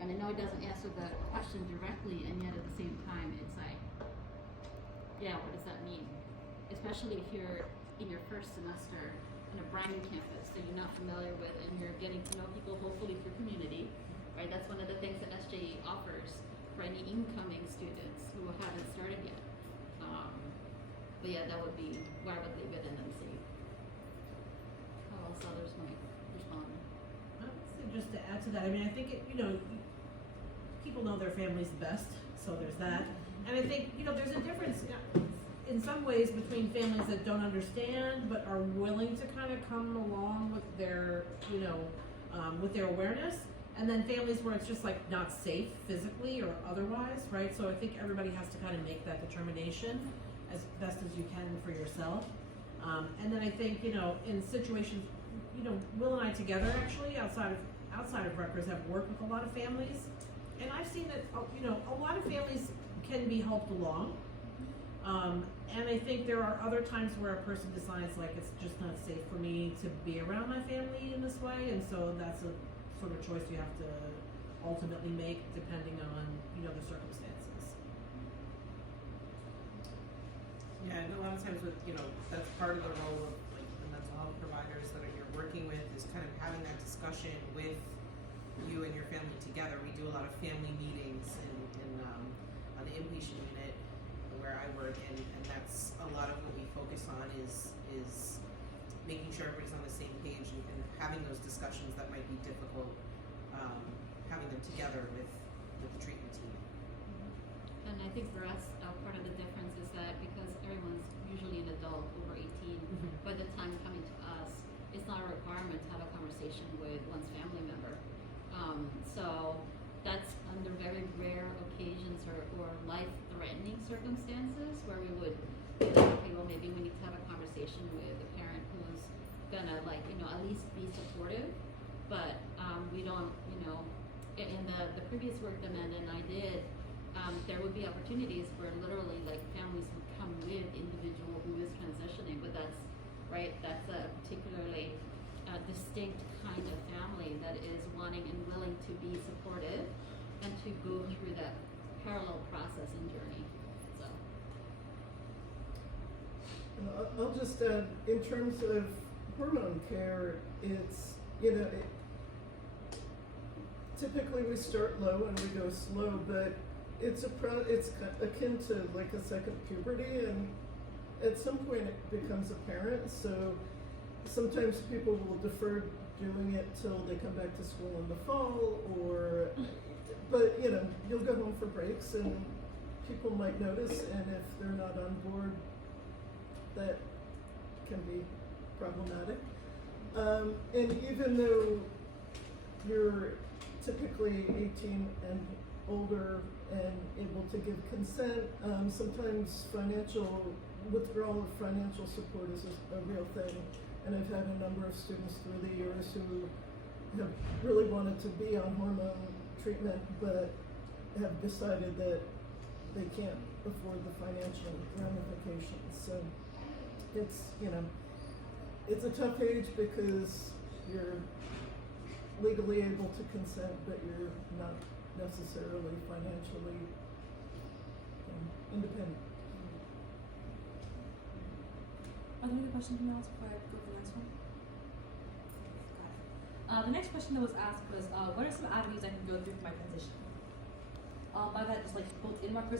And I know it doesn't answer the question directly, and yet at the same time, it's like, yeah, what does that mean? Especially if you're in your first semester in a brand new campus that you're not familiar with, and you're getting to know people, hopefully through community, right? That's one of the things that SJE offers for any incoming students who haven't started yet. But yeah, that would be where I would leave it and then see how else others might respond. I would say just to add to that, I mean, I think people know their family's best, so there's that. And I think, there's a difference in some ways between families that don't understand but are willing to kind of come along with their, with their awareness, and then families where it's just like not safe physically or otherwise, right? So I think everybody has to kind of make that determination as best as you can for yourself. And then I think, in situations, Will and I together actually outside of Rutgers have worked with a lot of families, and I've seen that a lot of families can be helped along. And I think there are other times where a person decides like it's just not safe for me to be around my family in this way, and so that's a sort of choice you have to ultimately make depending on the circumstances. Yeah, and a lot of times with, that's part of the role of like the mental health providers that you're working with is kind of having that discussion with you and your family together. We do a lot of family meetings on the inpatient unit where I work, and that's a lot of what we focus on is making sure everybody's on the same page and having those discussions that might be difficult, having them together with the treatment team. And I think for us, part of the difference is that because everyone's usually an adult over 18, by the time coming to us, it's not a requirement to have a conversation with one's family member. So that's under very rare occasions or life-threatening circumstances where we would be like, okay, well maybe we need to have a conversation with a parent who's gonna at least be supportive, but we don't, in the previous work that Amanda and I did, there would be opportunities where literally like families would come with individual who is transitioning, but that's a particularly distinct kind of family that is wanting and willing to be supportive and to go through that parallel process and journey. So I'll just add, in terms of hormone care, it's, typically we start low and we go slow, but it's akin to like a second puberty, and at some point it becomes apparent. So sometimes people will defer doing it till they come back to school in the fall, but you'll go home for breaks and people might notice, and if they're not on board, that can be problematic. And even though you're typically 18 and older and able to give consent, sometimes withdrawal of financial support is a real thing. And I've had a number of students through the years who have really wanted to be on hormone treatment, but have decided that they can't afford the financial ramifications. So it's a tough age because you're legally able to consent, but you're not necessarily financially independent. Are there any questions from else before I go to the next one? Got it. The next question that was asked was, what are some avenues I can go through for my transition? By that, just like both in Rutgers